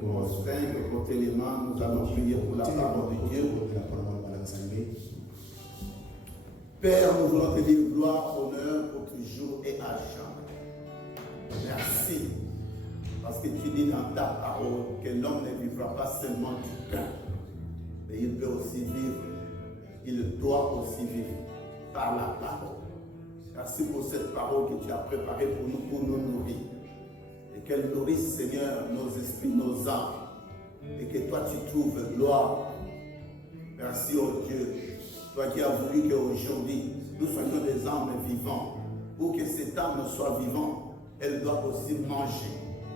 qu'on se règne, côté les mains, nous allons prier pour la parole de Dieu. Père, nous voulons te dire gloire, honneur pour toujours et à jamais. Merci. Parce que tu dis dans ta parole que l'homme ne vivra pas seulement du pain, mais il peut aussi vivre, il doit aussi vivre par la parole. Merci pour cette parole que tu as préparée pour nous nourrir. Et qu'elle nourrisse, Seigneur, nos esprits, nos âmes. Et que toi, tu trouves gloire. Merci, oh Dieu. Toi qui as voulu qu'aujourd'hui, nous soyons des âmes vivantes. Pour que cette âme soit vivante, elle doit aussi manger.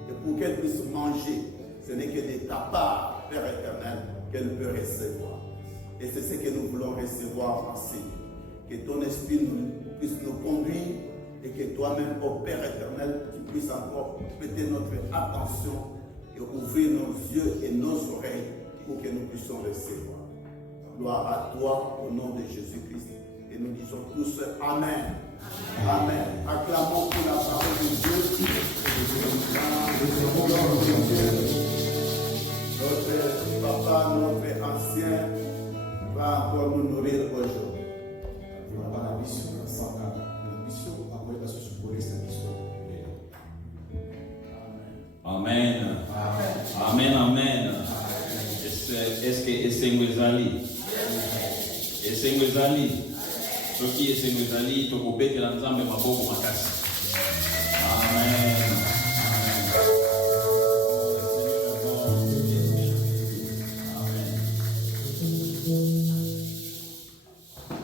Et pour qu'elle puisse manger, ce n'est que de ta part, Père éternel, qu'elle peut recevoir. Et c'est ce que nous voulons recevoir, Seigneur. Que ton esprit puisse nous conduire et que toi-même, ô Père éternel, tu puisses encore prêter notre attention et ouvrir nos yeux et nos oreilles pour que nous puissions recevoir. Gloire à toi au nom de Jésus-Christ. Et nous disons tous Amen. Amen. Acclamons pour la parole de Dieu. Notre papa, notre ancien, va encore nous nourrir aujourd'hui. Amen. Amen. Amen. Est-ce que Esengwezali? Esengwezali. Soki Esengwezali, tokobete la nzambe maboko makasi. Amen.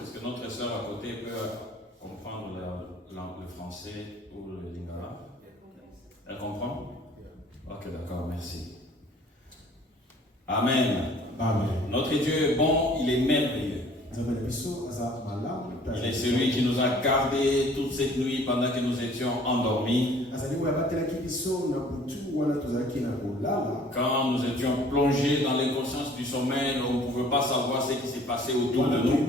Est-ce que notre sœur à côté peut comprendre le français ou le lingala? Elle comprend? Ok, d'accord, merci. Amen. Amen. Notre Dieu est bon, il est merveilleux. Il est celui qui nous a gardés toute cette nuit pendant que nous étions endormis. Quand nous étions plongés dans l'inconscience du sommeil, on ne pouvait pas savoir ce qui s'est passé autour de nous.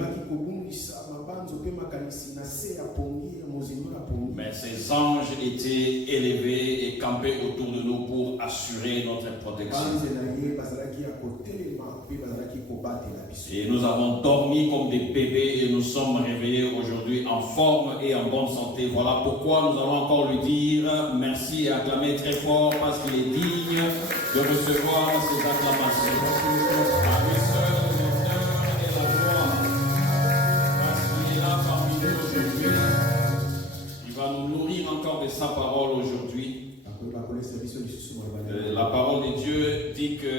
Mais ces anges étaient élevés et campés autour de nous pour assurer notre protection. Et nous avons dormi comme des bébés et nous sommes réveillés aujourd'hui en forme et en bonne santé. Voilà pourquoi nous allons encore lui dire merci et acclamer très fort parce qu'il est digne de recevoir ces acclamations. À lui seul l'honneur et la gloire. Parce qu'il est là parmi nous aujourd'hui. Il va nous nourrir encore de sa parole aujourd'hui. La parole de Dieu dit que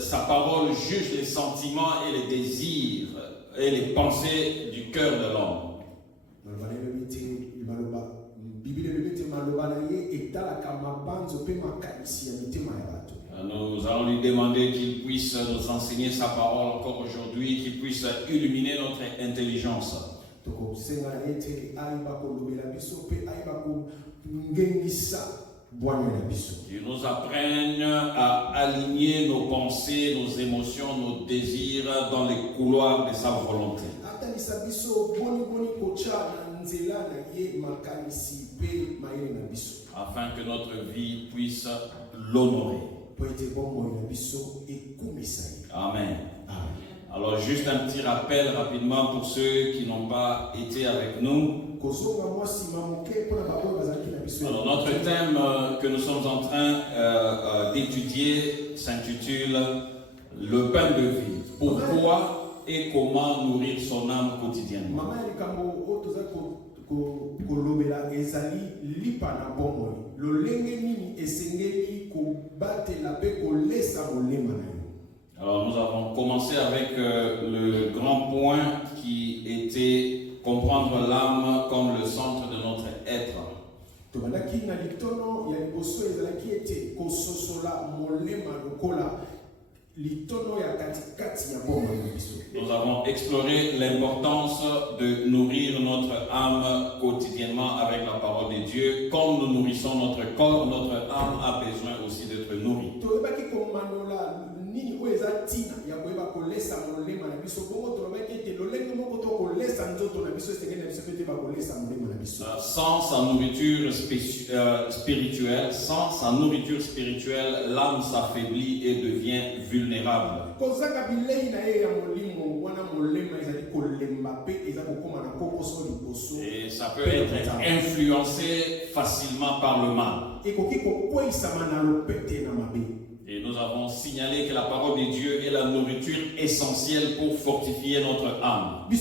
sa parole juge les sentiments et les désirs et les pensées du cœur de l'homme. Nous allons lui demander qu'il puisse nous enseigner sa parole encore aujourd'hui, qu'il puisse illuminer notre intelligence. Qu'il nous apprenne à aligner nos pensées, nos émotions, nos désirs dans les couloirs de sa volonté. Afin que notre vie puisse l'honorer. Amen. Alors juste un petit rappel rapidement pour ceux qui n'ont pas été avec nous. Alors notre thème que nous sommes en train d'étudier s'intitule le pain de vie. Pourquoi et comment nourrir son âme quotidiennement. Alors nous avons commencé avec le grand point qui était comprendre l'âme comme le centre de notre être. Nous avons exploré l'importance de nourrir notre âme quotidiennement avec la parole de Dieu. Comme nous nourrissons notre corps, notre âme a besoin aussi d'être nourrie. eza tina ya koyeba kolesa molema na biso bongo tolobaki ete lolenge moko to kolesa nzoto na biso esengeli na biso mpe te bakolesa molema na biso. Sans sa nourriture spirituelle, l'âme s'affaiblit et devient vulnérable. Kozaka bilei na ye ya molimo wana molema ezali kolemba pe eza kokoma na kokoso liboso. Et ça peut être influencé facilement par le mal. Ekoki kokweyisama na lopete na mabe. Et nous avons signalé que la parole de Dieu est la nourriture essentielle pour fortifier notre âme. Et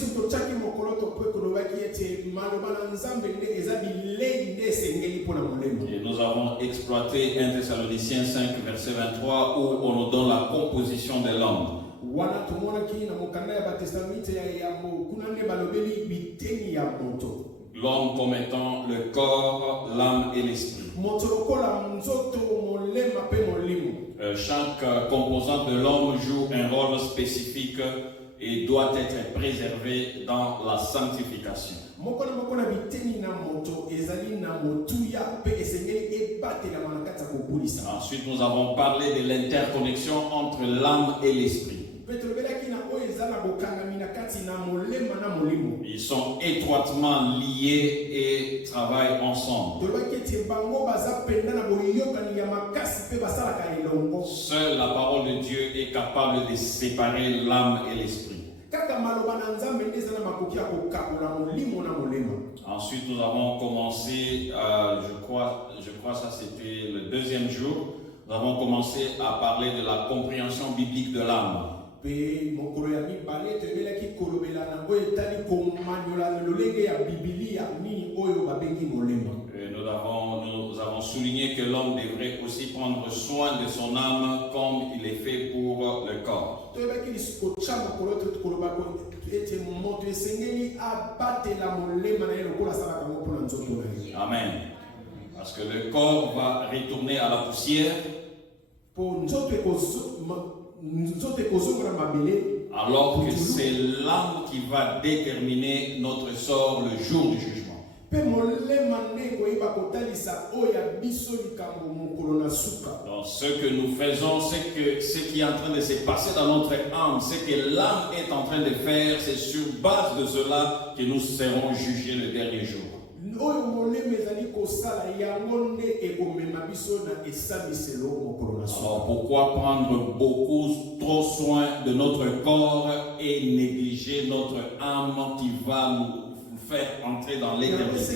nous avons exploité 1 Thessaloniciens 5, verset 23, où on nous donne la composition de l'homme. L'homme comme étant le corps, l'âme et l'esprit. Chaque composante de l'homme joue un rôle spécifique et doit être préservé dans la sanctification. Ensuite, nous avons parlé de l'interconnexion entre l'âme et l'esprit. Ils sont étroitement liés et travaillent ensemble. Seule la parole de Dieu est capable de séparer l'âme et l'esprit. Ensuite, nous avons commencé, je crois ça c'était le deuxième jour, nous avons commencé à parler de la compréhension biblique de l'âme. Et nous avons souligné que l'homme devrait aussi prendre soin de son âme comme il est fait pour le corps. Amen. Parce que le corps va retourner à la poussière. Alors que c'est l'âme qui va déterminer notre sort le jour du jugement. Donc ce que nous faisons, c'est que ce qui est en train de se passer dans notre âme, ce que l'âme est en train de faire, c'est sur base de cela que nous serons jugés le dernier jour. Alors pourquoi prendre trop soin de notre corps et négliger notre âme qui va nous faire entrer dans l'éternité?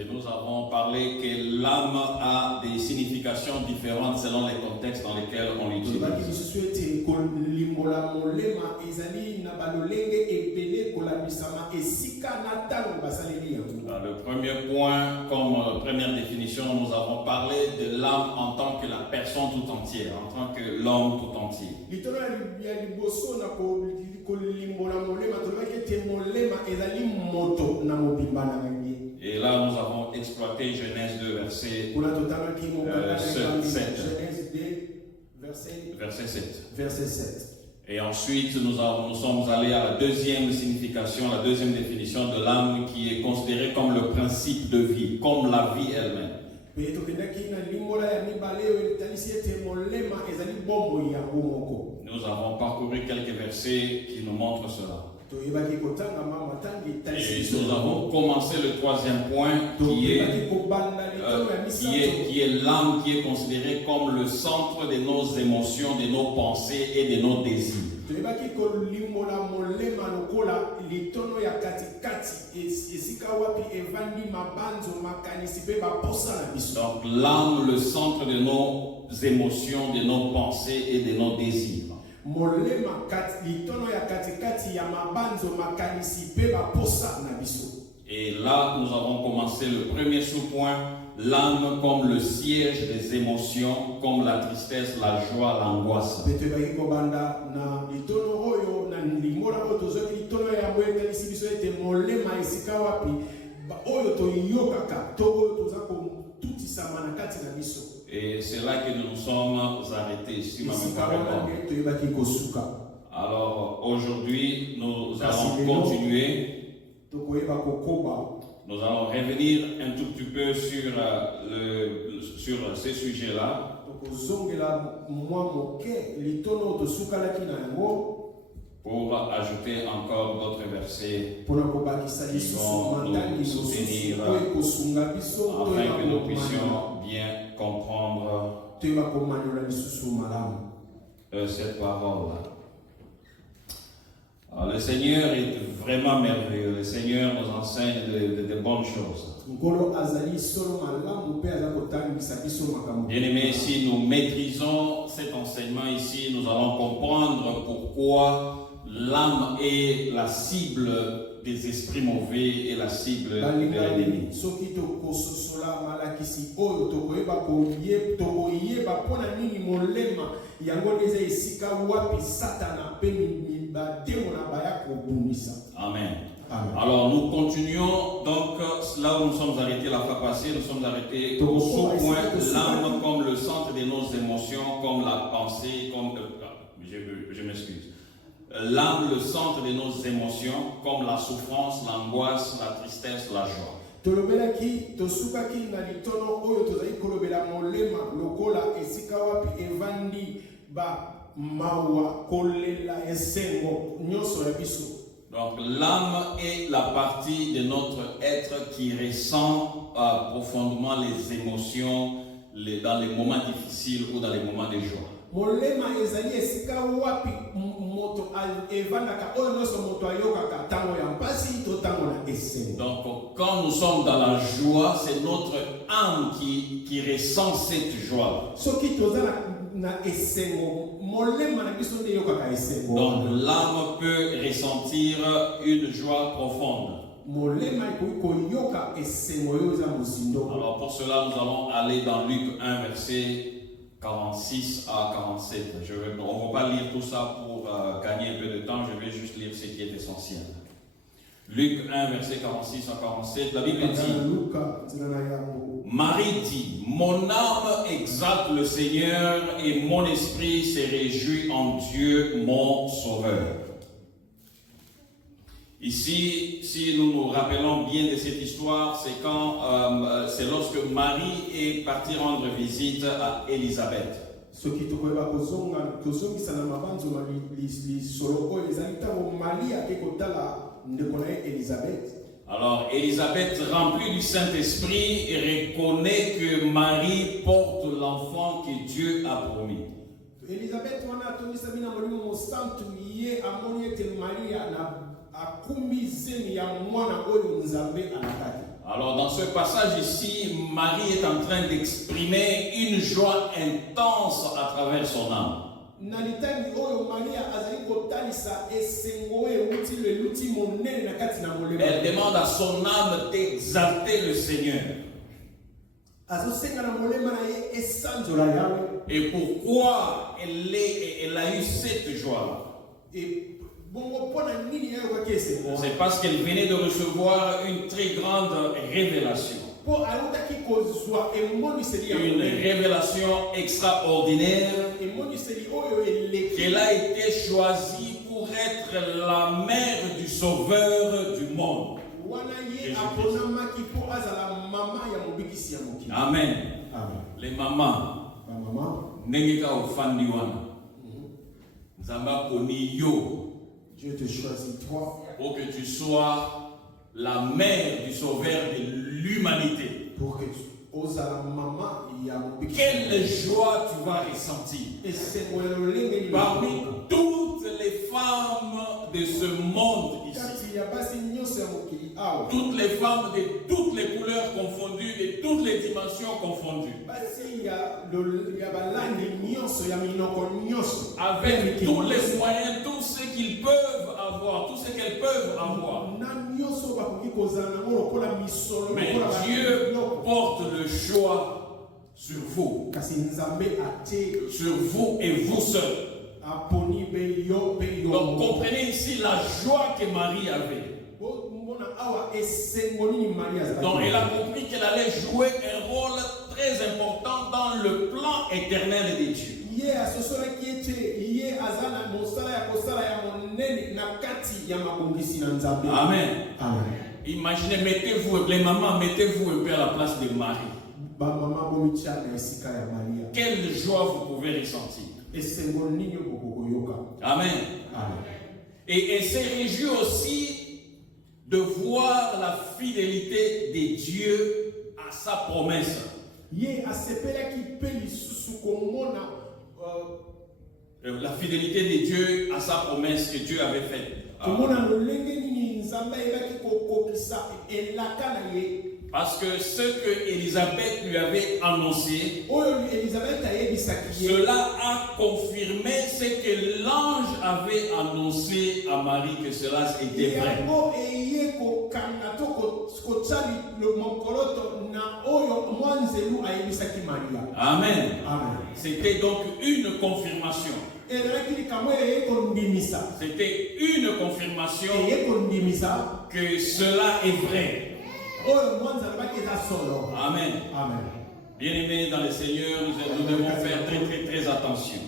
Et nous avons parlé que l'âme a des significations différentes selon les contextes dans lesquels on l'utilise. Le premier point, comme première définition, nous avons parlé de l'âme en tant que la personne tout entière, en tant que l'homme tout entier. Et là, nous avons exploité Genèse 2, verset 7. Et ensuite, nous sommes allés à la deuxième signification, la deuxième définition de l'âme qui est considérée comme le principe de vie, comme la vie elle-même. Nous avons parcouru quelques versets qui nous montrent cela. Et nous avons commencé le troisième point qui est l'âme qui est considérée comme le centre de nos émotions, de nos pensées et de nos désirs. Donc l'âme, le centre de nos émotions, de nos pensées et de nos désirs. Et là, nous avons commencé le premier sous-point, l'âme comme le siège des émotions, comme la tristesse, la joie, l'angoisse. Et c'est là que nous nous sommes arrêtés, si ma mémoire est bonne. Alors aujourd'hui, nous allons continuer Nous allons revenir un tout petit peu sur ces sujets-là. Pour ajouter encore d'autres versets qui vont nous soutenir afin que nous puissions bien comprendre cette parole-là. Le Seigneur est vraiment merveilleux. Le Seigneur nous enseigne de bonnes choses. Bien-aimés, si nous maîtrisons cet enseignement ici, nous allons comprendre pourquoi l'âme est la cible des esprits mauvais et la cible de l'ennemi. Amen. Alors nous continuons donc là où nous sommes arrêtés la fois passée. Nous sommes arrêtés au sous-point l'âme comme le centre de nos émotions, comme la pensée, comme je m'excuse. L'âme, le centre de nos émotions, comme la souffrance, l'angoisse, la tristesse, la joie. Donc l'âme est la partie de notre être qui ressent profondément les émotions dans les moments difficiles ou dans les moments de joie. Donc quand nous sommes dans la joie, c'est notre âme qui ressent cette joie. Donc l'âme peut ressentir une joie profonde. Alors pour cela, nous allons aller dans Luc 1, verset 46 à 47. On ne va pas lire tout ça pour gagner un peu de temps, je vais juste lire ce qui est essentiel. Luc 1, verset 46 à 47, la Bible dit: Marie dit, mon âme exalte le Seigneur et mon esprit se réjouit en Dieu mon Sauveur. Ici, si nous nous rappelons bien de cette histoire, c'est lorsque Marie est partie rendre visite à Élisabeth. Alors, Élisabeth, remplie du Saint-Esprit, reconnaît que Marie porte l'enfant que Dieu a promis. Alors, dans ce passage ici, Marie est en train d'exprimer une joie intense à travers son âme. Elle demande à son âme d'exalter le Seigneur. Et pourquoi elle a eu cette joie? C'est parce qu'elle venait de recevoir une très grande révélation. Une révélation extraordinaire qu'elle a été choisie pour être la mère du Sauveur du monde. Amen. Les mamans, Dieu te choisit toi pour que tu sois la mère du Sauveur de l'humanité. Pour que tu oses à la maman. Quelle joie tu vas ressentir parmi toutes les femmes de ce monde ici. Toutes les femmes de toutes les couleurs confondues, de toutes les dimensions confondues. Avec tous les moyens, tout ce qu'ils peuvent avoir, tout ce qu'elles peuvent avoir. Mais Dieu porte le choix sur vous. Sur vous et vous seuls. Donc comprenez ici la joie que Marie avait. Donc elle a compris qu'elle allait jouer un rôle très important dans le plan éternel de Dieu. Amen. Imaginez, mettez-vous, les mamans, mettez-vous un peu à la place de Marie. Quelle joie vous pouvez ressentir. Amen. Et elle s'est réjouie aussi de voir la fidélité de Dieu à sa promesse. La fidélité de Dieu à sa promesse que Dieu avait faite. Parce que ce que Élisabeth lui avait annoncé, cela a confirmé ce que l'ange avait annoncé à Marie, que cela était vrai. Amen. C'était donc une confirmation. C'était une confirmation que cela est vrai. Amen. Bien-aimés dans le Seigneur, nous devons faire très attention.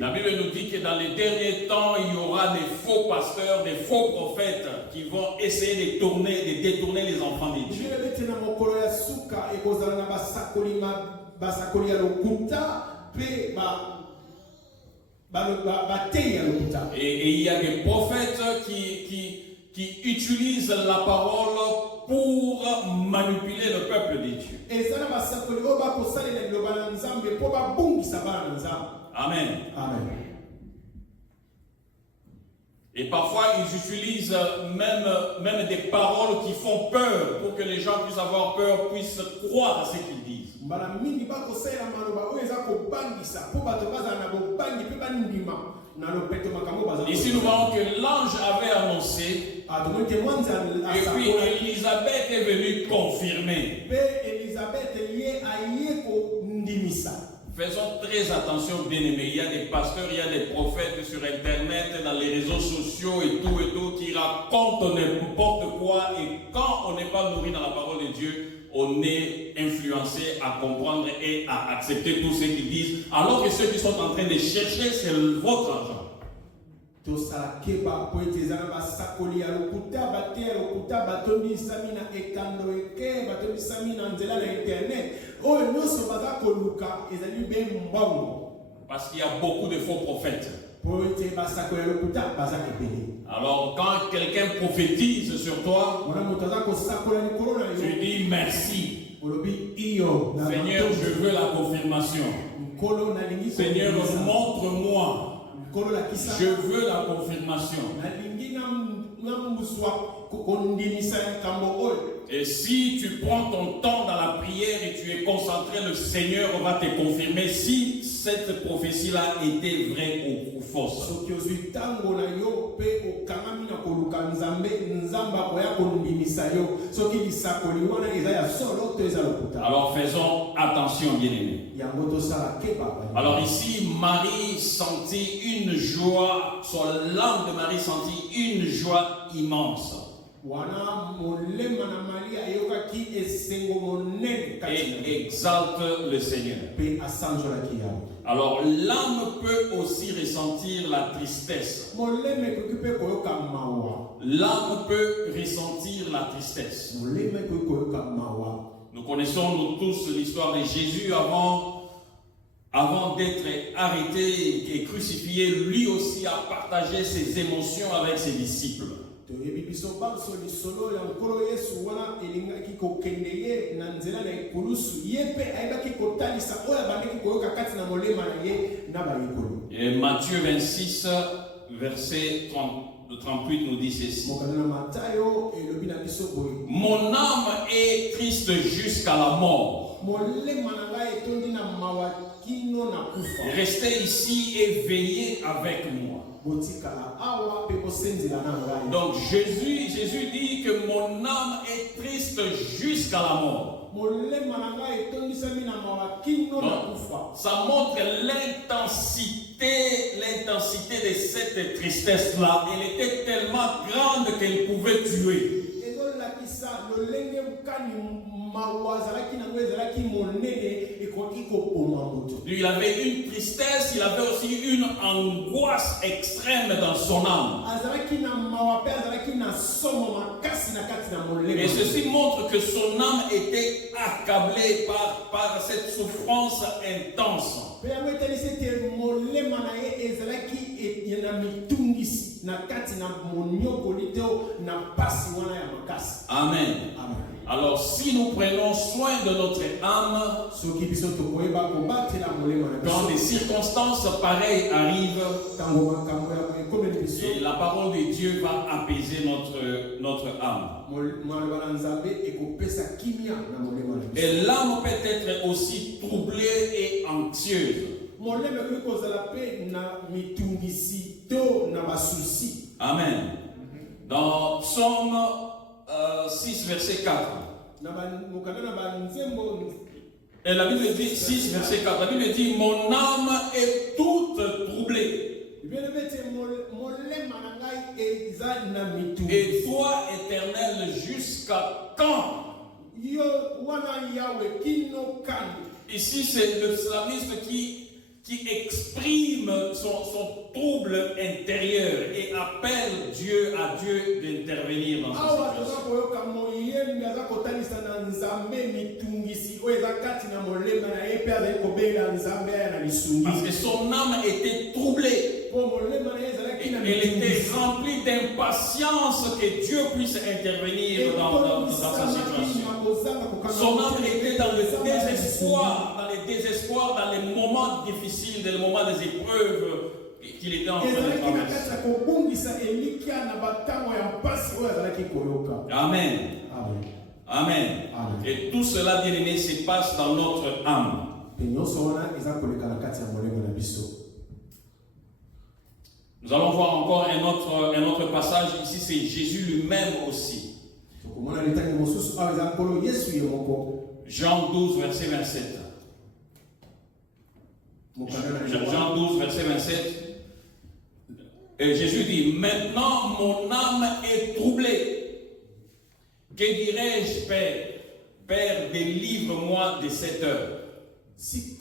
La Bible nous dit que dans les derniers temps, il y aura des faux pasteurs, des faux prophètes qui vont essayer de détourner les enfants de Dieu. Et il y a des prophètes qui utilisent la parole pour manipuler le peuple de Dieu. Amen. Et parfois ils utilisent même des paroles qui font peur pour que les gens puissent avoir peur, puissent croire à ce qu'ils disent. Ici nous voyons que l'ange avait annoncé, et puis Élisabeth est venue confirmer. Faisons très attention, bien-aimés. Il y a des pasteurs, il y a des prophètes sur internet, dans les réseaux sociaux et tout, qui racontent n'importe quoi. Et quand on n'est pas nourri dans la parole de Dieu, on est influencé à comprendre et à accepter tout ce qu'ils disent, alors que ceux qui sont en train de chercher, c'est votre argent. Parce qu'il y a beaucoup de faux prophètes. Alors quand quelqu'un prophétise sur toi, tu dis merci. Seigneur, je veux la confirmation. Seigneur, montre-moi. Je veux la confirmation. Et si tu prends ton temps dans la prière et tu es concentré, le Seigneur va te confirmer si cette prophétie-là était vraie ou fausse. Alors faisons attention, bien-aimés. Alors ici, Marie sentit une joie, sur l'âme de Marie sentit une joie immense. Et exalte le Seigneur. Alors l'âme peut aussi ressentir la tristesse. L'âme peut ressentir la tristesse. Nous connaissons nous tous l'histoire de Jésus avant d'être arrêté et crucifié. Lui aussi a partagé ses émotions avec ses disciples. Et Matthieu 26, verset 38 nous dit ceci. Mon âme est triste jusqu'à la mort. Restez ici et veillez avec moi. Donc Jésus dit que mon âme est triste jusqu'à la mort. Donc, ça montre l'intensité de cette tristesse-là. Elle était tellement grande qu'elle pouvait tuer. Lui, il avait une tristesse, il avait aussi une angoisse extrême dans son âme. Et ceci montre que son âme était accablée par cette souffrance intense. Amen. Alors si nous prenons soin de notre âme, quand des circonstances pareilles arrivent, et la parole de Dieu va apaiser notre âme. Et l'âme peut être aussi troublée et anxieuse. Amen. Dans Psaume 6, verset 4. Et la Bible dit 6, verset 4. La Bible dit: mon âme est toute troublée. Et toi, Éternel, jusqu'à quand? Ici, c'est le psalmiste qui exprime son trouble intérieur et appelle à Dieu d'intervenir dans sa situation. Parce que son âme était troublée. Elle était remplie d'impatience que Dieu puisse intervenir dans sa situation. Son âme était dans le désespoir, dans les moments difficiles, dans les moments des épreuves qu'il était en train de traverser. Amen. Amen. Et tout cela, bien aimé, se passe dans notre âme. Nous allons voir encore un autre passage. Ici, c'est Jésus lui-même aussi. Jean 12, verset 27. Jean 12, verset 27. Et Jésus dit: maintenant mon âme est troublée. Que dirais-je, Père? Père, délivre-moi de cette heure. C'est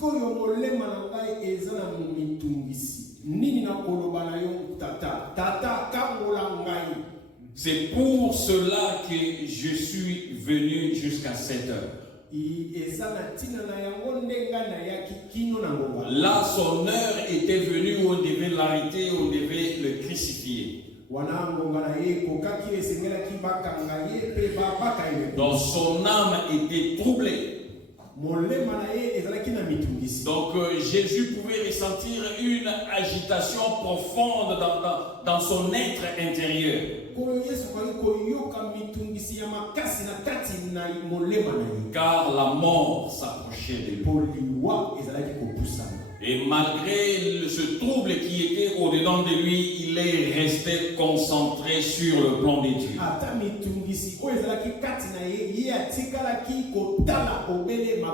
pour cela que je suis venu jusqu'à cette heure. Là, son heure était venue où on devait l'arrêter, où on devait le crucifier. Donc son âme était troublée. Donc Jésus pouvait ressentir une agitation profonde dans son être intérieur. Car la mort s'approchait de lui. Et malgré ce trouble qui était au-dedans de lui, il est resté concentré sur le plan de Dieu.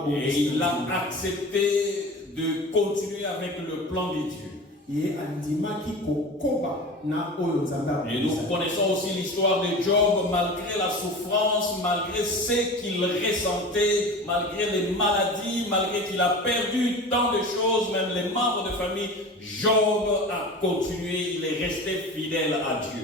Et il a accepté de continuer avec le plan de Dieu. Et nous connaissons aussi l'histoire de Job. Malgré la souffrance, malgré ce qu'il ressentait, malgré les maladies, malgré qu'il a perdu tant de choses, même les membres de famille, Job a continué, il est resté fidèle à Dieu.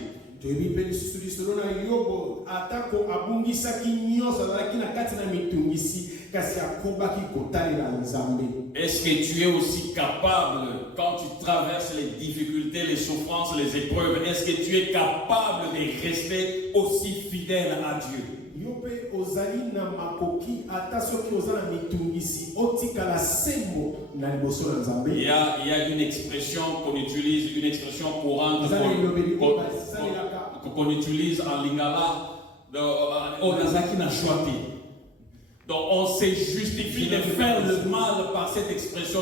Est-ce que tu es aussi capable, quand tu traverses les difficultés, les souffrances, les épreuves, est-ce que tu es capable de rester aussi fidèle à Dieu? Il y a une expression qu'on utilise, une expression courante qu'on utilise en lingala, donc on se justifie de faire le mal par cette expression.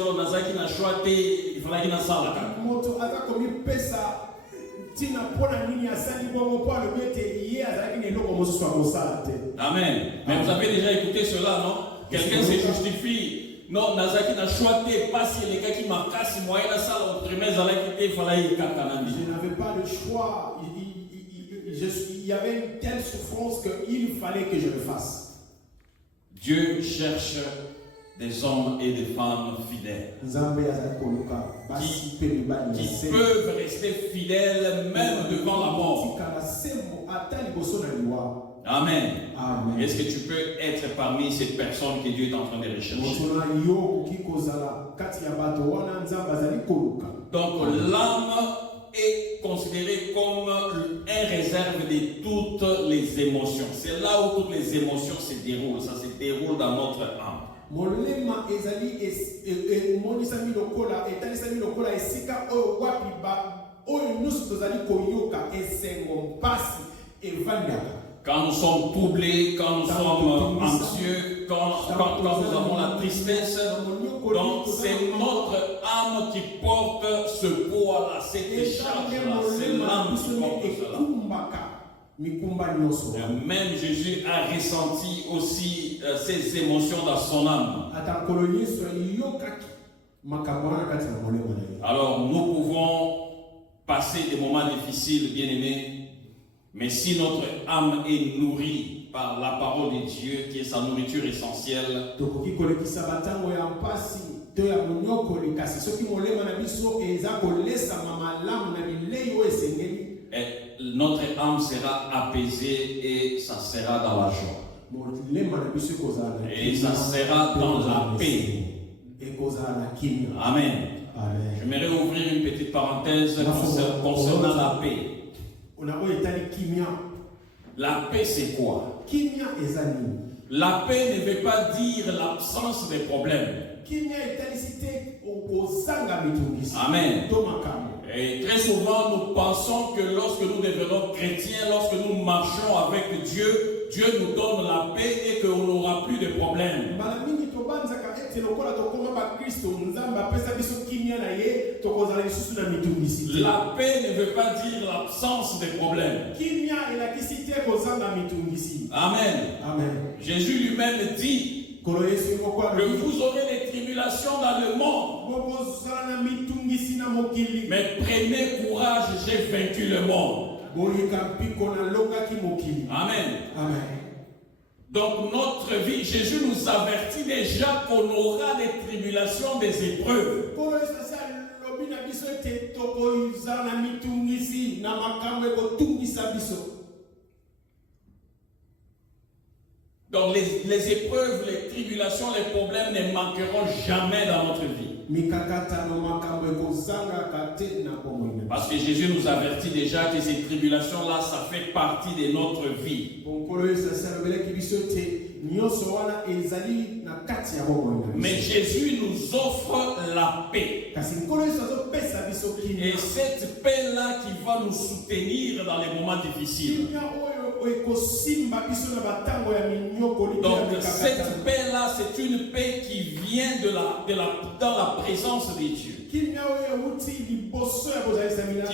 Amen. Mais vous avez déjà écouté cela, non? Quelqu'un se justifie. Non, Nazaki n'a choisi pas si les gars qui m'a cassé moi la salle au trimestre à la quitter, il fallait y cacanandi. Je n'avais pas le choix. Il y avait une telle souffrance qu'il fallait que je le fasse. Dieu cherche des hommes et des femmes fidèles. Qui peuvent rester fidèles même devant la mort. Amen. Amen. Est-ce que tu peux être parmi ces personnes que Dieu est en train de rechercher? Donc l'âme est considérée comme un réserve de toutes les émotions. C'est là où toutes les émotions se déroulent. Ça se déroule dans notre âme. Molema ezali monisami lokola etalisami lokola esika oyo wapi ba oyo nyusu tozali koyoka esengo mpasi evandaka. Quand nous sommes troublés, quand nous sommes anxieux, quand nous avons la tristesse, donc c'est notre âme qui porte ce poids-là, cette charge-là, c'est l'âme qui porte cela. Même Jésus a ressenti aussi ces émotions dans son âme. Alors nous pouvons passer des moments difficiles, bien-aimés, mais si notre âme est nourrie par la parole de Dieu, qui est sa nourriture essentielle, notre âme sera apaisée et ça sera dans la joie. Et ça sera dans la paix. Amen. J'aimerais ouvrir une petite parenthèse concernant la paix. La paix, c'est quoi? La paix ne veut pas dire l'absence des problèmes. Amen. Et très souvent, nous pensons que lorsque nous devenons chrétiens, lorsque nous marchons avec Dieu, Dieu nous donne la paix et qu'on n'aura plus de problèmes. La paix ne veut pas dire l'absence de problèmes. Amen. Amen. Jésus lui-même dit que vous aurez des tribulations dans le monde. Mais prenez courage, j'ai vaincu le monde. Amen. Amen. Donc notre vie, Jésus nous avertit déjà qu'on aura des tribulations, des épreuves. Donc les épreuves, les tribulations, les problèmes ne manqueront jamais dans notre vie. Parce que Jésus nous avertit déjà que ces tribulations-là, ça fait partie de notre vie. Mais Jésus nous offre la paix. Et cette paix-là qui va nous soutenir dans les moments difficiles. Donc cette paix-là, c'est une paix qui vient dans la présence de Dieu. Qui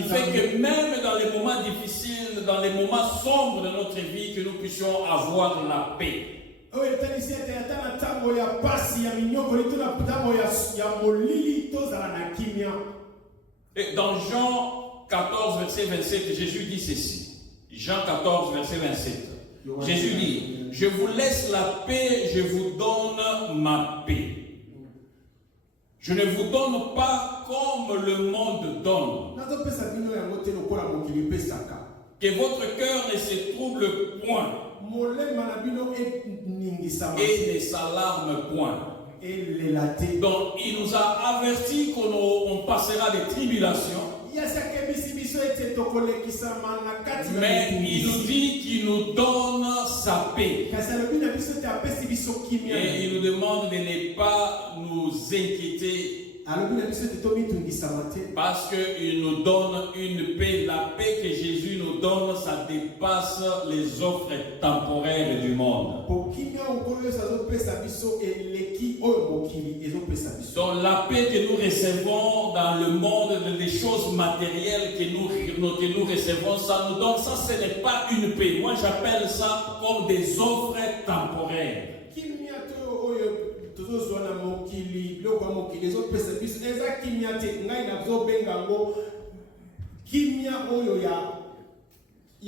fait que même dans les moments difficiles, dans les moments sombres de notre vie, que nous puissions avoir la paix. Et dans Jean 14, verset 27, Jésus dit ceci. Jean 14, verset 27. Jésus dit, je vous laisse la paix, je vous donne ma paix. Je ne vous donne pas comme le monde donne. Que votre cœur ne se trouble point et ne s'alarme point. Donc il nous a averti qu'on passera des tribulations. Mais il nous dit qu'il nous donne sa paix. Et il nous demande de ne pas nous inquiéter. Parce qu'il nous donne une paix. La paix que Jésus nous donne, ça dépasse les offres temporaires du monde. Donc la paix que nous recevons dans le monde, les choses matérielles que nous recevons, ça nous donne, ça ce n'est pas une paix. Moi j'appelle ça comme des offres temporaires.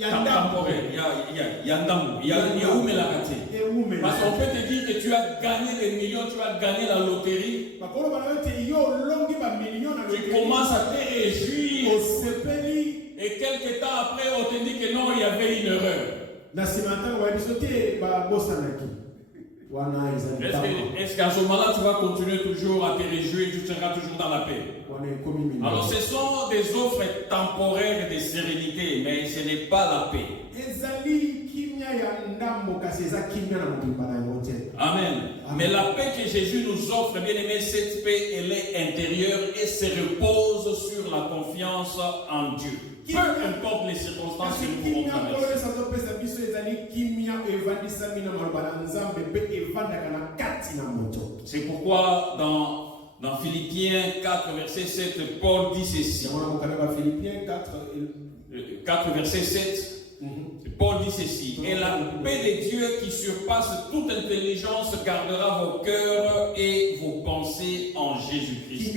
temporaire. Il y a Ndamou, il y a Oumelakate. Parce qu'on peut te dire que tu as gagné des millions, tu as gagné la loterie. Tu commences à te réjouir. Et quelques temps après, on te dit que non, il y avait une erreur. Est-ce qu'à ce moment-là, tu vas continuer toujours à te réjouir, tu seras toujours dans la paix? Alors, ce sont des offres temporaires de sérénité, mais ce n'est pas la paix. Amen. Mais la paix que Jésus nous offre, bien aimé, cette paix, elle est intérieure et se repose sur la confiance en Dieu. Peu importe les circonstances que nous pouvons traverser. C'est pourquoi dans Philippiens 4, verset 7, Paul dit ceci. 4, verset 7. Paul dit ceci: et la paix de Dieu qui surpasse toute intelligence gardera vos cœurs et vos pensées en Jésus-Christ.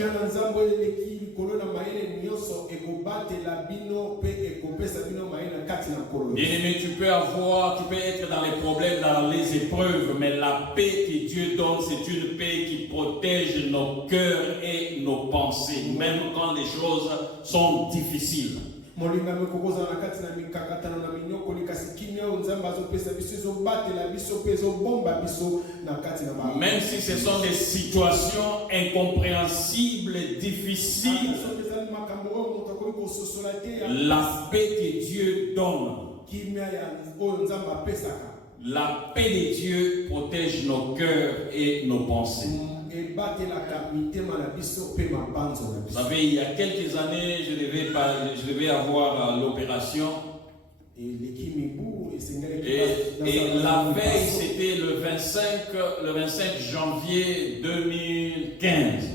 Bien-aimé, tu peux être dans les problèmes, dans les épreuves, mais la paix que Dieu donne, c'est une paix qui protège nos cœurs et nos pensées, même quand les choses sont difficiles. Même si ce sont des situations incompréhensibles, difficiles, la paix que Dieu donne, la paix de Dieu protège nos cœurs et nos pensées. Vous savez, il y a quelques années, je devais avoir l'opération. Et la veille, c'était le 25 janvier 2015.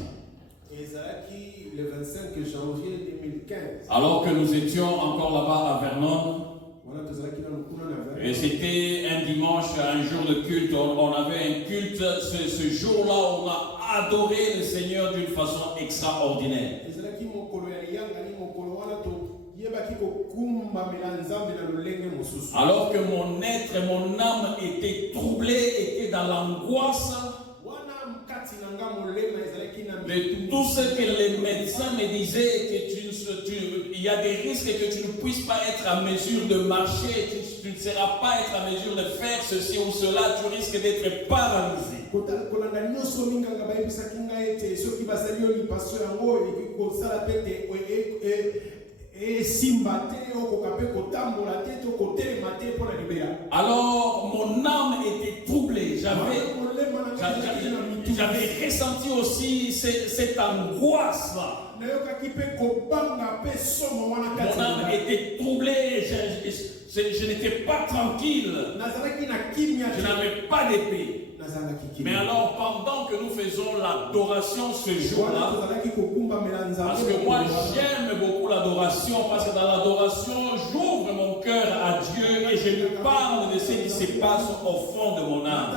Le 25 janvier 2015. Alors que nous étions encore là-bas à Vernon. Et c'était un dimanche, un jour de culte. On avait un culte. Ce jour-là, on a adoré le Seigneur d'une façon extraordinaire. Alors que mon être et mon âme étaient troublés, étaient dans l'angoisse de tout ce que les médecins me disaient, que il y a des risques que tu ne puisses pas être en mesure de marcher, tu ne seras pas être en mesure de faire ceci ou cela, tu risques d'être paralysé. Alors mon âme était troublée, j'avais ressenti aussi cette angoisse là. Mon âme était troublée, je n'étais pas tranquille, je n'avais pas de paix. Mais alors pendant que nous faisons l'adoration ce jour-là, parce que moi j'aime beaucoup l'adoration, parce que dans l'adoration j'ouvre mon cœur à Dieu et je lui parle de ce qui se passe au fond de mon âme.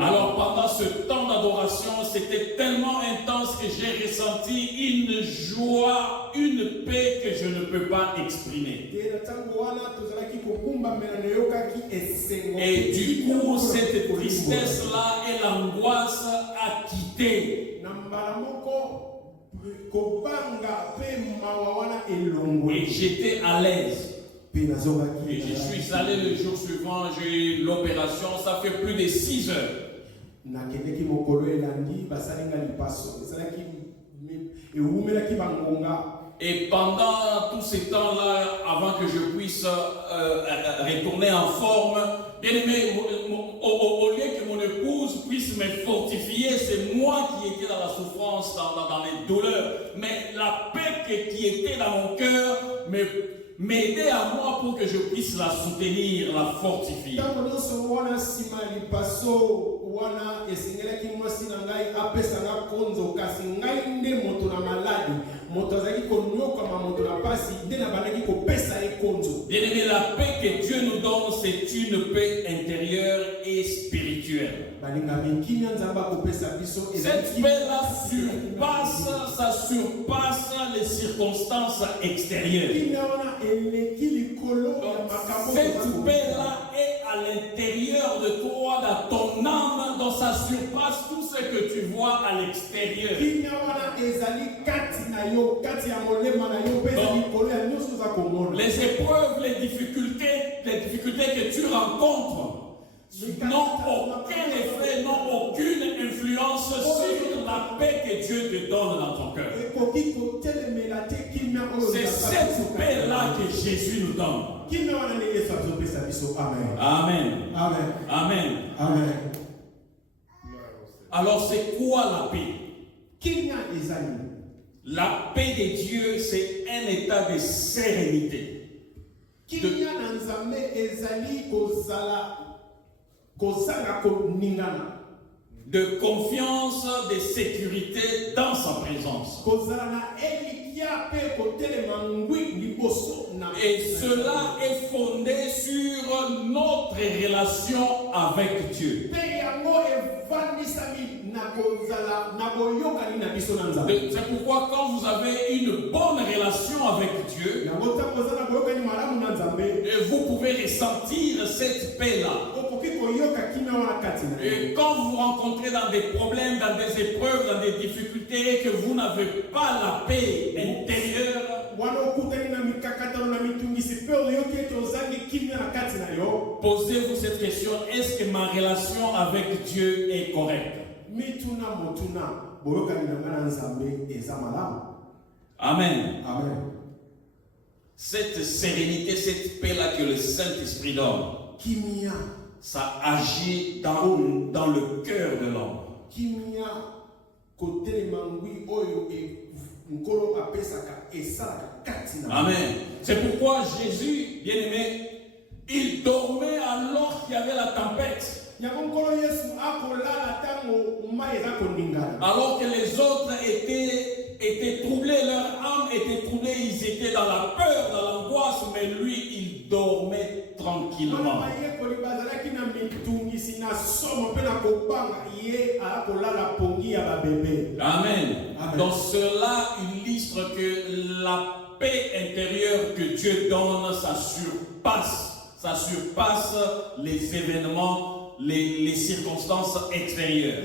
Alors pendant ce temps d'adoration, c'était tellement intense que j'ai ressenti une joie, une paix que je ne peux pas exprimer. Et du coup, cette tristesse-là et l'angoisse a quitté. Et j'étais à l'aise. Et je suis allé le jour suivant, j'ai eu l'opération, ça fait plus de 6 heures. Et pendant tous ces temps-là, avant que je puisse retourner en forme, bien aimé, au lieu que mon épouse puisse me fortifier, c'est moi qui étais dans la souffrance, dans les douleurs. Mais la paix qui était dans mon cœur m'aider à moi pour que je puisse la soutenir, la fortifier. Bien Bien-aimé, la paix que Dieu nous donne, c'est une paix intérieure et spirituelle. Cette paix-là surpasse les circonstances extérieures. Cette paix-là est à l'intérieur de toi, dans ton âme, donc ça surpasse tout ce que tu vois à l'extérieur. Les épreuves, les difficultés que tu rencontres n'ont aucun effet, n'ont aucune influence sur la paix que Dieu te donne dans ton cœur. C'est cette paix-là que Jésus nous donne. Amen. Amen. Amen. Amen. Alors c'est quoi la paix? La paix de Dieu, c'est un état de sérénité. De confiance, de sécurité dans sa présence. Et cela est fondé sur notre relation avec Dieu. C'est pourquoi quand vous avez une bonne relation avec Dieu, vous pouvez ressentir cette paix-là. Et quand vous vous rencontrez dans des problèmes, dans des épreuves, dans des difficultés, que vous n'avez pas la paix intérieure, posez-vous cette question: est-ce que ma relation avec Dieu est correcte? Amen. Amen. Cette sérénité, cette paix-là que le Saint-Esprit donne, ça agit dans le cœur de l'homme. Amen. C'est pourquoi Jésus, bien-aimé, il dormait alors qu'il y avait la tempête. Alors que les autres étaient troublés, leur âme était troublée, ils étaient dans la peur, dans l'angoisse, mais lui, il dormait tranquillement. Amen. Donc cela illustre que la paix intérieure que Dieu donne, ça surpasse les événements, les circonstances extérieures.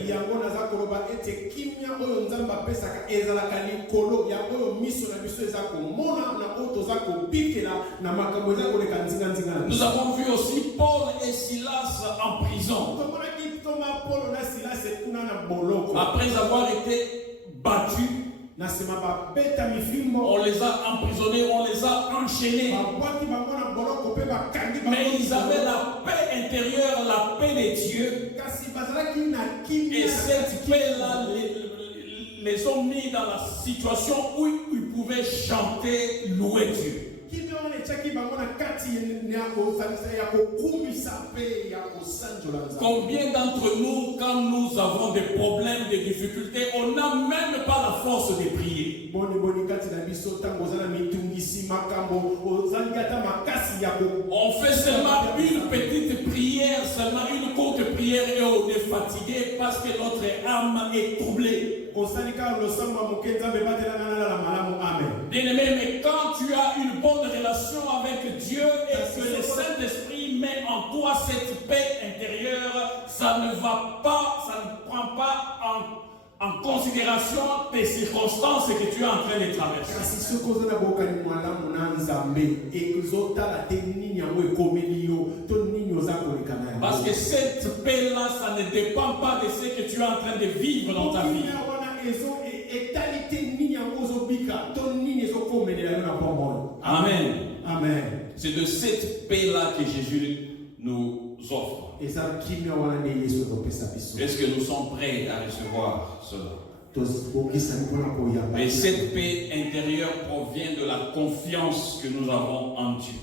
Nous avons vu aussi Paul et Silas en prison. Après avoir été battus, on les a emprisonnés, on les a enchaînés. Mais ils avaient la paix intérieure, la paix de Dieu. Et cette paix-là les ont mis dans la situation où ils pouvaient chanter, louer Dieu. Combien d'entre nous, quand nous avons des problèmes, des difficultés, on n'a même pas la force de prier? On fait seulement une petite prière, seulement une courte prière, et on est fatigué parce que notre âme est troublée. Bien-aimé, mais quand tu as une bonne relation avec Dieu et que le Saint-Esprit met en toi cette paix intérieure, ça ne prend pas en considération tes circonstances que tu es en train de traverser. Parce que cette paix-là, ça ne dépend pas de ce que tu es en train de vivre dans ta vie. Amen. Amen. C'est de cette paix-là que Jésus nous offre. Est-ce que nous sommes prêts à recevoir cela? Et cette paix intérieure provient de la confiance que nous avons en Dieu.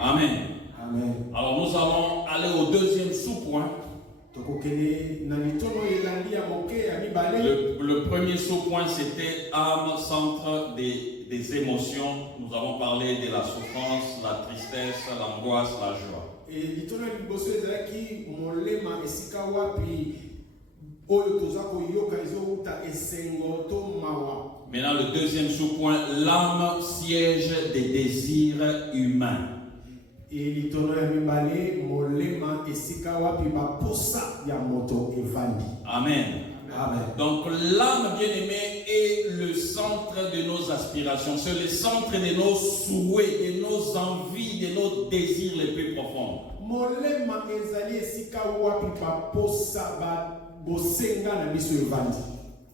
Amen. Amen. Alors nous allons aller au deuxième sous-point. Le premier sous-point, c'était âme, centre des émotions. Nous avons parlé de la souffrance, la tristesse, l'angoisse, la joie. Maintenant, le deuxième sous-point, l'âme, siège des désirs humains. Amen. Amen. Donc l'âme bien-aimée est le centre de nos aspirations, c'est le centre de nos souhaits, de nos envies, de nos désirs les plus profonds.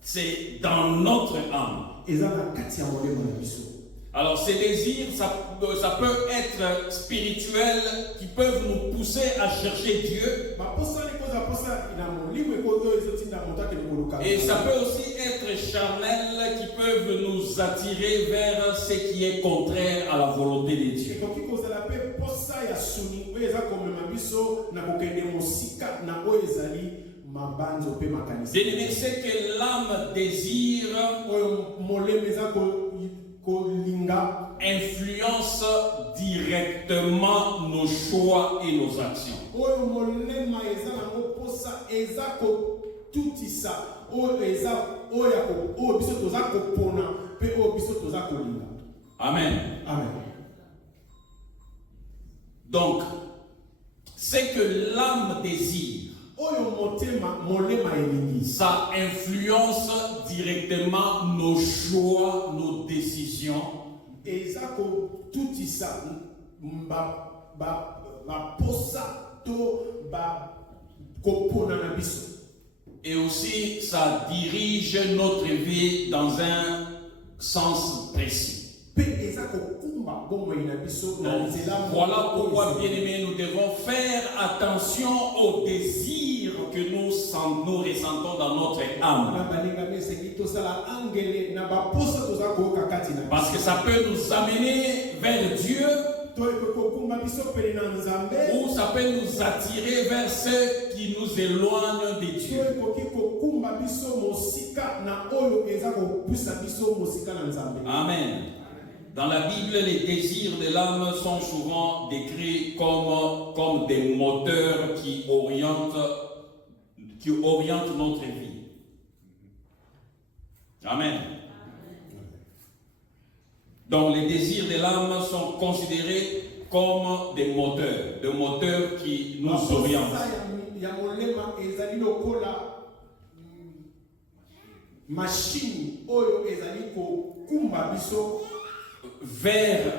C'est dans notre âme. Alors ces désirs, ça peut être spirituel, qui peuvent nous pousser à chercher Dieu. Et ça peut aussi être charnel, qui peuvent nous attirer vers ce qui est contraire à la volonté de Dieu. Bien-aimé, c'est que l'âme désire influence directement nos choix et nos actions. Amen. Amen. Donc, c'est que l'âme désire, ça influence directement nos choix, nos décisions. Et aussi, ça dirige notre vie dans un sens précis. Voilà pourquoi, bien-aimés, nous devons faire attention aux désirs que nous ressentons dans notre âme. Parce que ça peut nous amener vers Dieu, ou ça peut nous attirer vers ceux qui nous éloignent de Dieu. Amen. Dans la Bible, les désirs de l'âme sont souvent décrits comme des moteurs qui orientent notre vie. Amen. Donc les désirs de l'âme sont considérés comme des moteurs qui nous orientent. Vers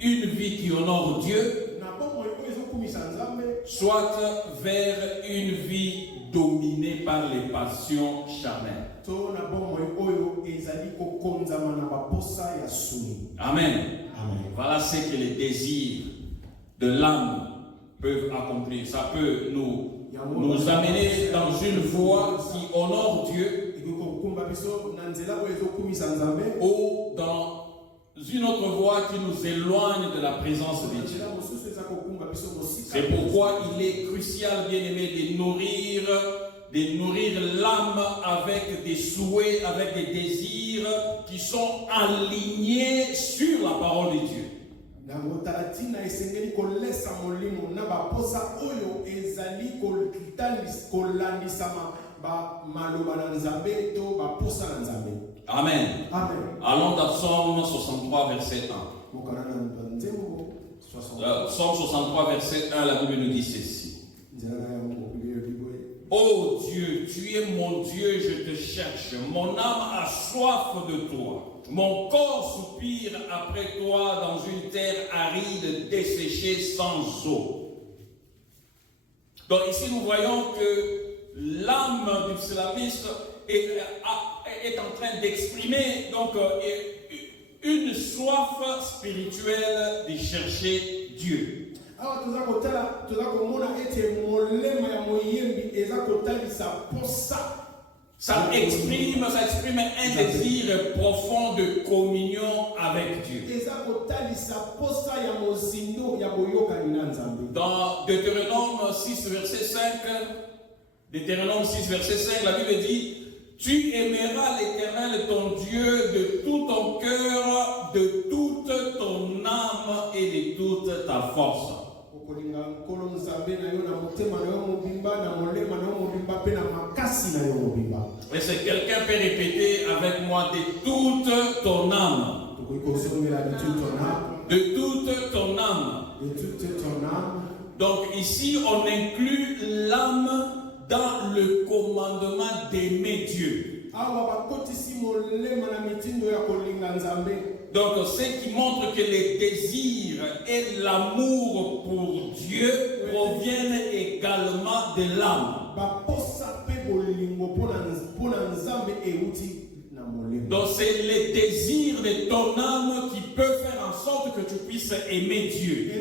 une vie qui honore Dieu, soit vers une vie dominée par les passions charnelles. Amen. Voilà ce que les désirs de l'âme peuvent accomplir. Ça peut nous amener dans une voie qui honore Dieu, ou dans une autre voie qui nous éloigne de la présence de Dieu. C'est pourquoi il est crucial, bien aimé, de nourrir l'âme avec des souhaits, avec des désirs qui sont alignés sur la parole de Dieu. Amen. Allons dans Psaume 63, verset 1. Psaume 63, verset 1, la Bible nous dit ceci. Oh Dieu, tu es mon Dieu, je te cherche. Mon âme a soif de toi. Mon corps soupire après toi dans une terre aride, desséchée, sans eau. Donc ici, nous voyons que l'âme du psalmiste est en train d'exprimer donc une soif spirituelle de chercher Dieu. Ça exprime un désir profond de communion avec Dieu. Dans Deutéronome 6, verset 5, Deutéronome 6, verset 5, la Bible dit, tu aimeras l'Éternel ton Dieu de tout ton cœur, de toute ton âme et de toute ta force. Et si quelqu'un peut répéter avec moi, de toute ton âme. De toute ton âme. Donc ici, on inclut l'âme dans le commandement d'aimer Dieu. Donc, ce qui montre que les désirs et l'amour pour Dieu proviennent également de l'âme. Donc, c'est les désirs de ton âme qui peuvent faire en sorte que tu puisses aimer Dieu.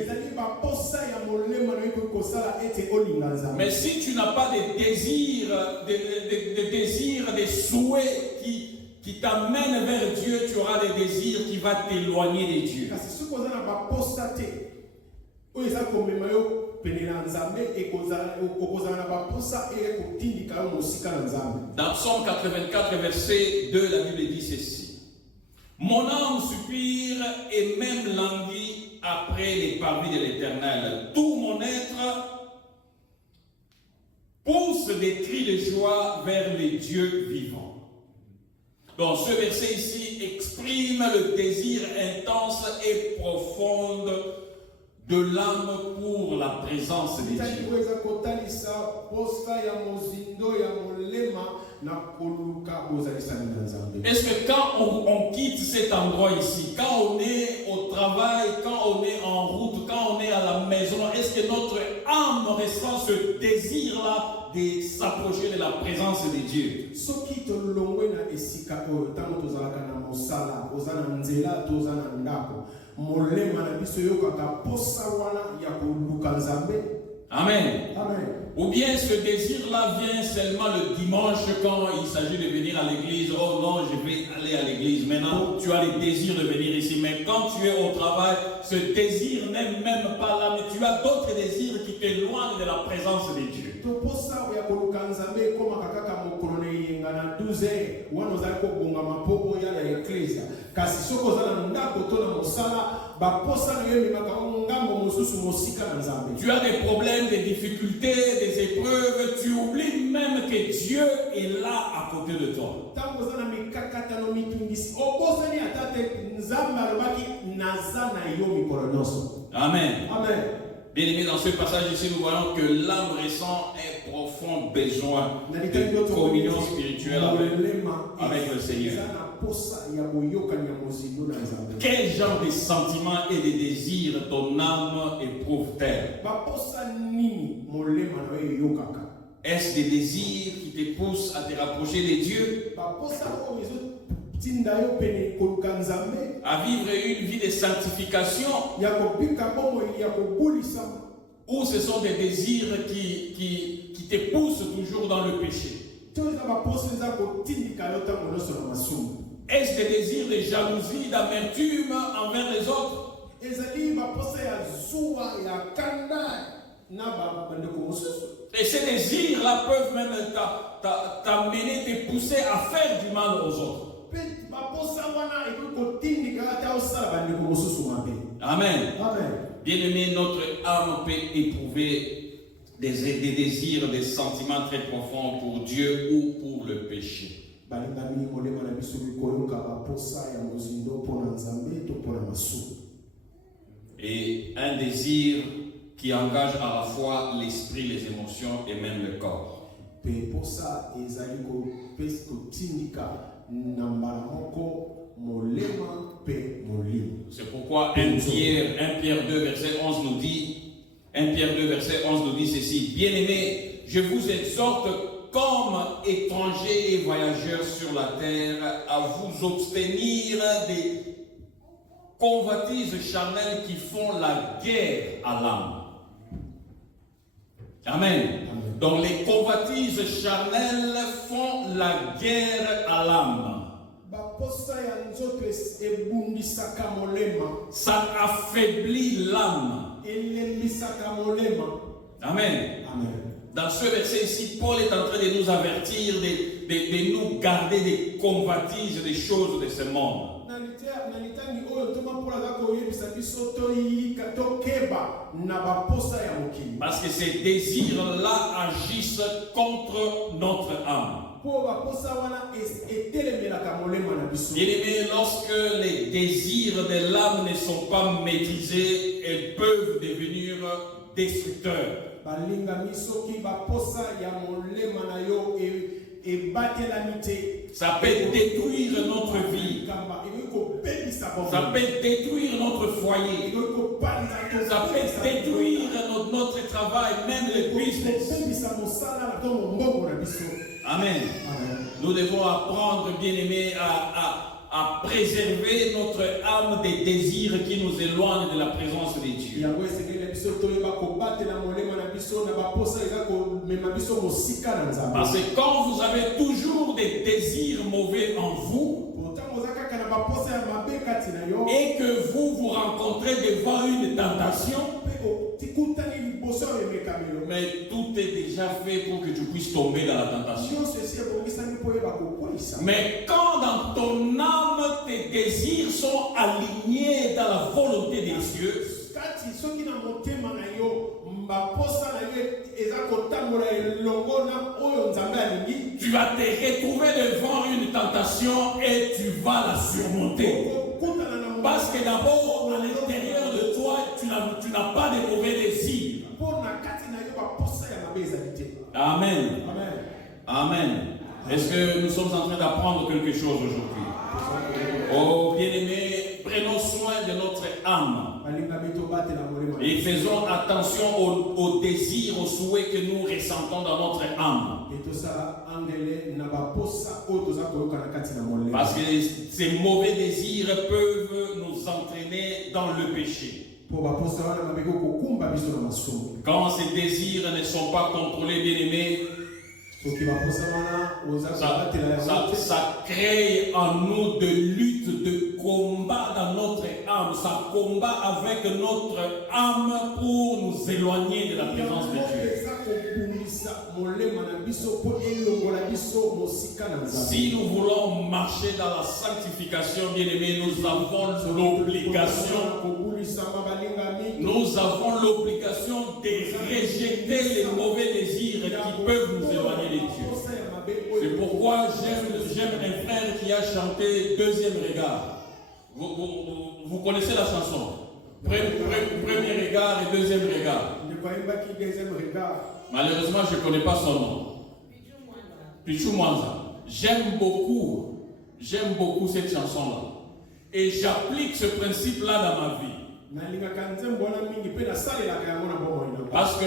Mais si tu n'as pas de désirs, des souhaits qui t'amènent vers Dieu, tu auras des désirs qui vont t'éloigner de Dieu. Dans Psaume 84, verset 2, la Bible dit ceci. Mon âme soupire et même languit après les parvis de l'Éternel. Tout mon être pousse des cris de joie vers les dieux vivants. Donc ce verset ici exprime le désir intense et profond de l'âme pour la présence de Dieu. Est-ce que quand on quitte cet endroit ici, quand on est au travail, quand on est en route, quand on est à la maison, est-ce que notre âme ressent ce désir-là de s'approcher de la présence de Dieu? Amen. Amen. Ou bien ce désir-là vient seulement le dimanche quand il s'agit de venir à l'église. Oh non, je vais aller à l'église. Maintenant, tu as le désir de venir ici. Mais quand tu es au travail, ce désir n'est même pas là. Mais tu as d'autres désirs qui t'éloignent de la présence de Dieu. Tu as des problèmes, des difficultés, des épreuves, tu oublies même que Dieu est là à côté de toi. Amen. Amen. Bien aimé, dans ce passage ici, nous voyons que l'âme ressent un profond besoin de communion spirituelle avec le Seigneur. Quel genre de sentiments et de désirs ton âme éprouve-t-elle? Est-ce des désirs qui te poussent à te rapprocher de Dieu? À vivre une vie de sanctification? Ou ce sont des désirs qui te poussent toujours dans le péché? Est-ce des désirs de jalousie, d'amertume envers les autres? Et ces désirs-là peuvent même t'amener, te pousser à faire du mal aux autres. Amen. Amen. Bien-aimé, notre âme peut éprouver des désirs, des sentiments très profonds pour Dieu ou pour le péché. Et un désir qui engage à la fois l'esprit, les émotions et même le corps. C'est pourquoi 1 Pierre 2 verset 11 nous dit, 1 Pierre 2 verset 11 nous dit ceci: Bien-aimés, je vous exhorte comme étrangers et voyageurs sur la terre à vous abstenir des convoitises charnelles qui font la guerre à l'âme. Amen. Donc les convoitises charnelles font la guerre à l'âme. Ça affaiblit l'âme. Amen. Amen. Dans ce verset ici, Paul est en train de nous avertir, de nous garder des convoitises, des choses de ce monde. Parce que ces désirs-là agissent contre notre âme. Bien-aimés, lorsque les désirs de l'âme ne sont pas maîtrisés, ils peuvent devenir destructeurs. Ça peut détruire notre vie. Ça peut détruire notre foyer. Ça peut détruire notre travail, même le business. Amen. Nous devons apprendre, bien-aimés, à préserver notre âme des désirs qui nous éloignent de la présence de Dieu. Parce que quand vous avez toujours des désirs mauvais en vous, et que vous vous rencontrez devant une tentation, mais tout est déjà fait pour que tu puisses tomber dans la tentation. Mais quand dans ton âme tes désirs sont alignés dans la volonté des cieux, tu vas te retrouver devant une tentation et tu vas la surmonter. Parce que d'abord, à l'intérieur de toi, tu n'as pas de mauvais désirs. Amen. Amen. Est-ce que nous sommes en train d'apprendre quelque chose aujourd'hui? Oh, bien-aimés, prenons soin de notre âme. Et faisons attention aux désirs, aux souhaits que nous ressentons dans notre âme. Parce que ces mauvais désirs peuvent nous entraîner dans le péché. Quand ces désirs ne sont pas contrôlés, bien-aimés, ça crée en nous de lutte, de combat dans notre âme. Ça combat avec notre âme pour nous éloigner de la présence de Dieu. Si nous voulons marcher dans la sanctification, bien-aimés, nous avons l'obligation de rejeter les mauvais désirs qui peuvent nous éloigner de Dieu. C'est pourquoi j'aime un frère qui a chanté Deuxième regard. Vous connaissez la chanson? Premier regard et deuxième regard. Malheureusement, je ne connais pas son nom. Pichou Mwanza. J'aime beaucoup cette chanson-là. Et j'applique ce principe-là dans ma vie. Parce que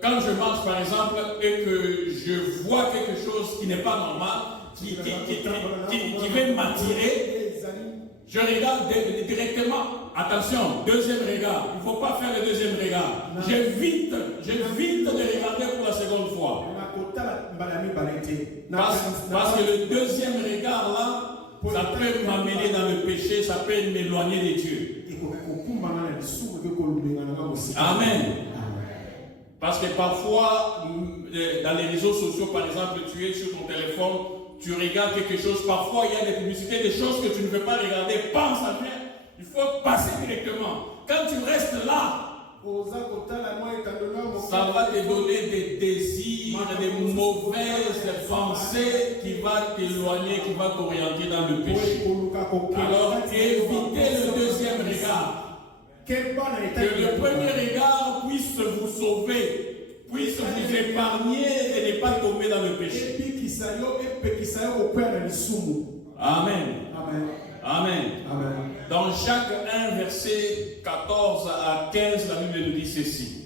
quand je marche par exemple et que je vois quelque chose qui n'est pas normal, qui veut m'attirer, je regarde directement. Attention, deuxième regard. Il ne faut pas faire le deuxième regard. J'évite de regarder pour la seconde fois. Parce que le deuxième regard là, ça peut m'amener dans le péché, ça peut m'éloigner de Dieu. Amen. Parce que parfois, dans les réseaux sociaux, par exemple, tu es sur ton téléphone, tu regardes quelque chose, parfois il y a des publicités, des choses que tu ne veux pas regarder, pense à faire. Il faut passer directement. Quand tu restes là, ça va te donner des désirs, des mauvaises pensées qui vont t'éloigner, qui vont t'orienter dans le péché. Alors, évitez le deuxième regard. Que le premier regard puisse vous sauver, puisse vous épargner et ne pas tomber dans le péché. Amen. Amen. Dans Jacques 1, verset 14 à 15, la Bible nous dit ceci.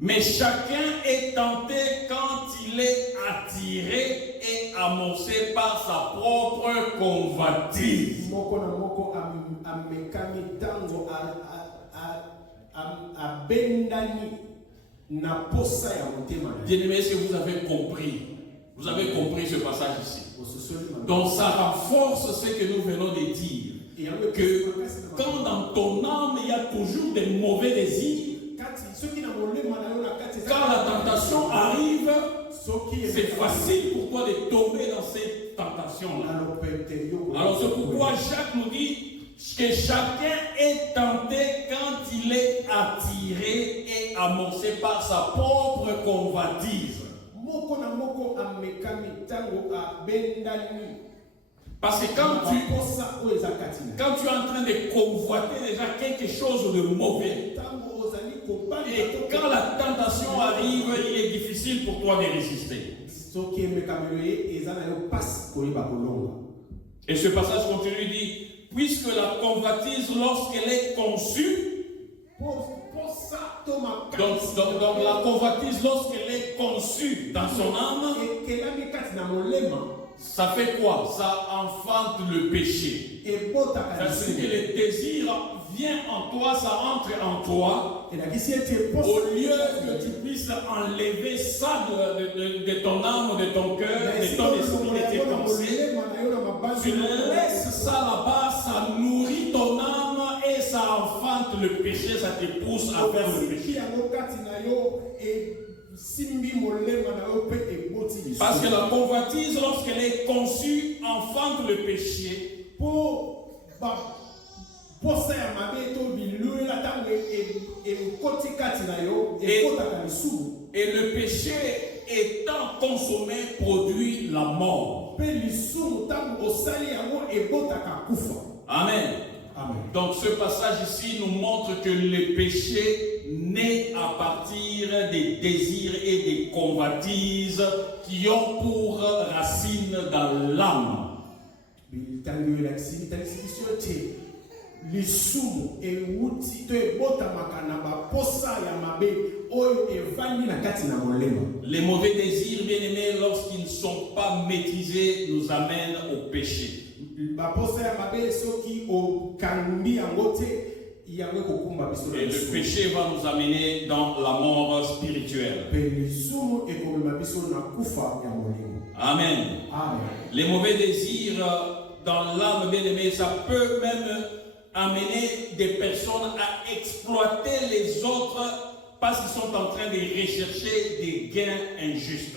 Mais chacun est tenté quand il est attiré et amorcé par sa propre convoitise. Bien-aimés, est-ce que vous avez compris? Vous avez compris ce passage ici. Donc ça renforce ce que nous venons de dire. Que quand dans ton âme il y a toujours des mauvais désirs, Quand la tentation arrive, c'est facile pour toi de tomber dans cette tentation-là. Alors c'est pourquoi Jacques nous dit que chacun est tenté quand il est attiré et amorcé par sa propre convoitise. Parce que quand tu es en train de convoiter déjà quelque chose de mauvais, et quand la tentation arrive, il est difficile pour toi de résister. Et ce passage continue, il dit, puisque la convoitise, lorsqu'elle est conçue, donc la convoitise, lorsqu'elle est conçue dans son âme, ça fait quoi? Ça enfante le péché. C'est que le désir vient en toi, ça entre en toi. Au lieu que tu puisses enlever ça de ton âme, de ton cœur, de ton esprit, de tes pensées, tu laisses ça là-bas, ça nourrit ton âme et ça enfante le péché, ça te pousse à faire le péché. Parce que la convoitise, lorsqu'elle est conçue, enfante le péché. Et le péché étant consommé produit la mort. Amen. Donc ce passage ici nous montre que le péché naît à partir des désirs et des convoitises qui ont pour racine dans l'âme. Les mauvais désirs, bien aimés, lorsqu'ils ne sont pas maîtrisés, nous amènent au péché. Et le péché va nous amener dans la mort spirituelle. Amen. Les mauvais désirs dans l'âme, bien aimée, ça peut même amener des personnes à exploiter les autres parce qu'ils sont en train de rechercher des gains injustes.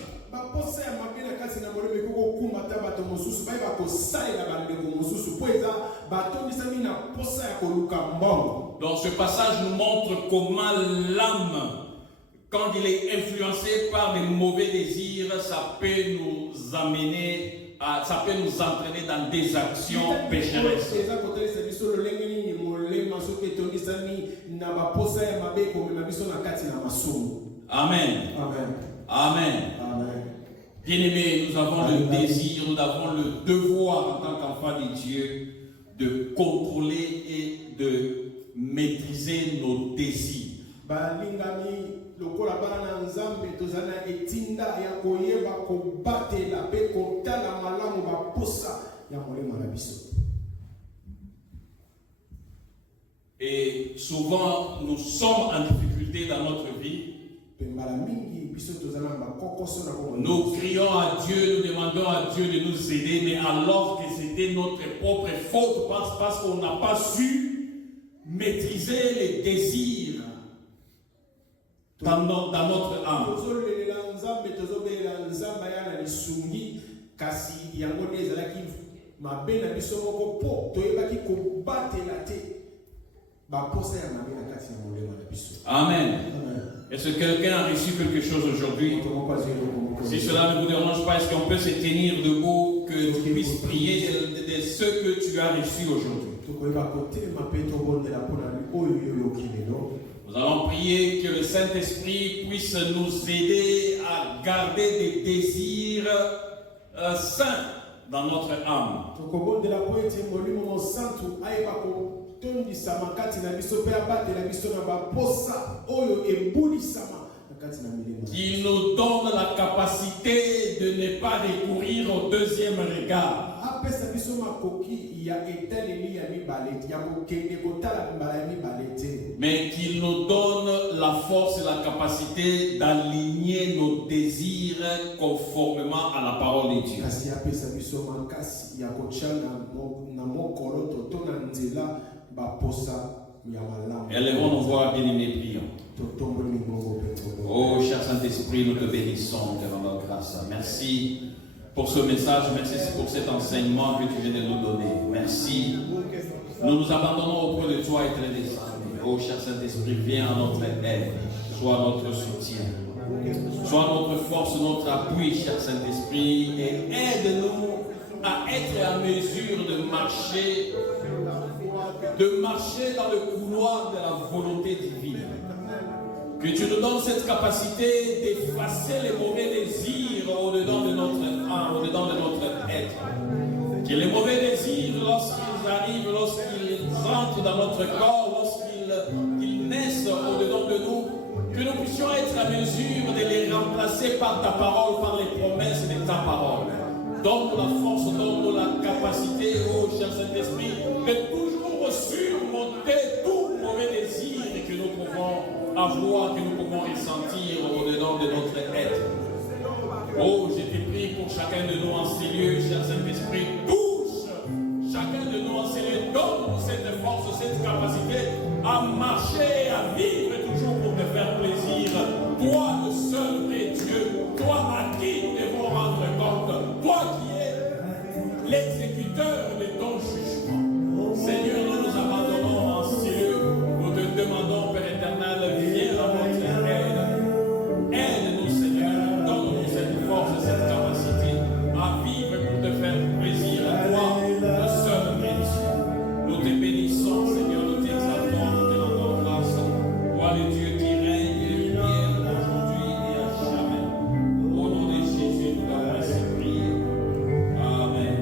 Donc ce passage nous montre comment l'âme, quand il est influencé par des mauvais désirs, ça peut nous amener, ça peut nous entraîner dans des actions pécheresses. Amen. Amen. Bien-aimés, nous avons le désir, nous avons le devoir en tant qu'enfants de Dieu de contrôler et de maîtriser nos désirs. Et souvent, nous sommes en difficulté dans notre vie. Nous crions à Dieu, nous demandons à Dieu de nous aider, mais alors que c'était notre propre faute, parce qu'on n'a pas su maîtriser les désirs dans notre âme. Amen. Est-ce que quelqu'un a reçu quelque chose aujourd'hui? Si cela ne vous dérange pas, est-ce qu'on peut se tenir debout, que tu puisses prier de ce que tu as reçu aujourd'hui? Nous allons prier que le Saint-Esprit puisse nous aider à garder des désirs sains dans notre âme. Qu'il nous donne la capacité de ne pas recourir au deuxième regard. Mais qu'il nous donne la force et la capacité d'aligner nos désirs conformément à la parole de Dieu. Élevons nos voix, bien-aimés, prions. Oh, cher Saint-Esprit, nous te bénissons, te rendons grâce. Merci pour ce message, merci pour cet enseignement que tu viens de nous donner. Merci. Nous nous abandonnons auprès de toi, éternel Esprit. Oh, cher Saint-Esprit, viens à notre aide. Sois notre soutien. Sois notre force, notre appui, cher Saint-Esprit, et aide-nous à être à mesure de marcher dans le couloir de la volonté divine. Que tu nous donnes cette capacité d'effacer les mauvais désirs au-dedans de notre âme, au-dedans de notre être. Que les mauvais désirs, lorsqu'ils arrivent, lorsqu'ils entrent dans notre corps, lorsqu'ils naissent au-dedans de nous, que nous puissions être à mesure de les remplacer par ta parole, par les promesses de ta parole. Donne-nous la force, donne-nous la capacité, oh cher Saint-Esprit, de toujours surmonter tout mauvais désir que nous pouvons avoir, que nous pouvons ressentir au-dedans de notre être. Oh, je te prie pour chacun de nous en ces lieux, cher Saint-Esprit, touche chacun de nous en ces lieux, donne-nous cette force, cette capacité à marcher, à vivre toujours pour te faire plaisir. Toi, le seul vrai Dieu, toi à qui nous devons rendre compte, toi qui es l'exécuteur de ton jugement. Seigneur, nous nous abandonnons en ces lieux, nous te demandons, Père éternel, viens à notre aide. Aide-nous, Seigneur, donne-nous cette force, cette capacité à vivre pour te faire plaisir. Toi, le seul vrai Dieu. Nous te bénissons, Seigneur, nous t'exaltons, nous te rendons grâce. Toi, le Dieu qui règne et vient aujourd'hui et à jamais. Au nom de Jésus, nous t'avons ainsi prié. Amen.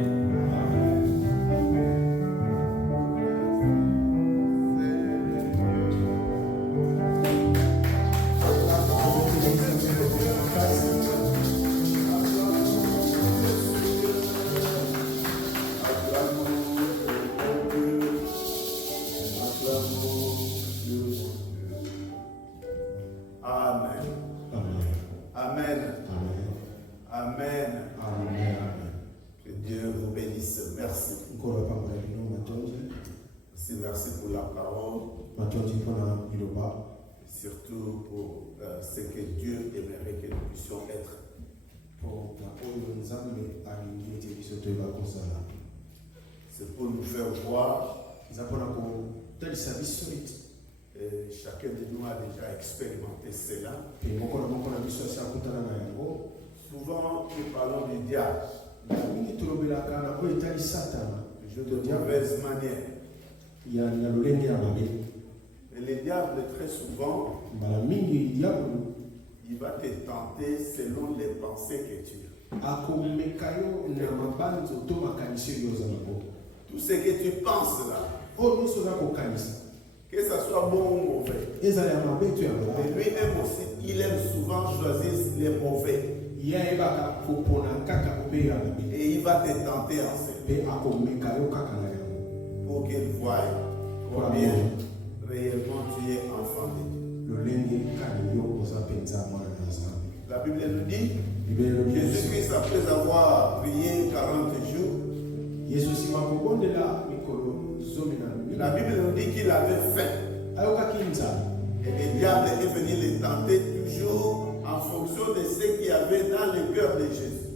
Amen. Amen. Amen. Que Dieu vous bénisse. Merci. Merci pour la parole. Surtout pour ce que Dieu aimerait que nous puissions être. C'est pour nous faire voir. Chacun de nous a déjà expérimenté cela. Souvent, nous parlons du diable. De mauvaise manière. Et le diable, très souvent, il va te tenter selon les pensées que tu as. Tout ce que tu penses là, que ça soit bon ou mauvais. Et lui aime aussi, il aime souvent choisir les mauvais. Et il va te tenter en cela. Pour qu'il voie combien réellement tu es enfant de Dieu. La Bible nous dit, Jésus-Christ, après avoir prié 40 jours, la Bible nous dit qu'il avait faim. Et le diable est venu les tenter toujours en fonction de ce qu'il y avait dans le cœur de Jésus.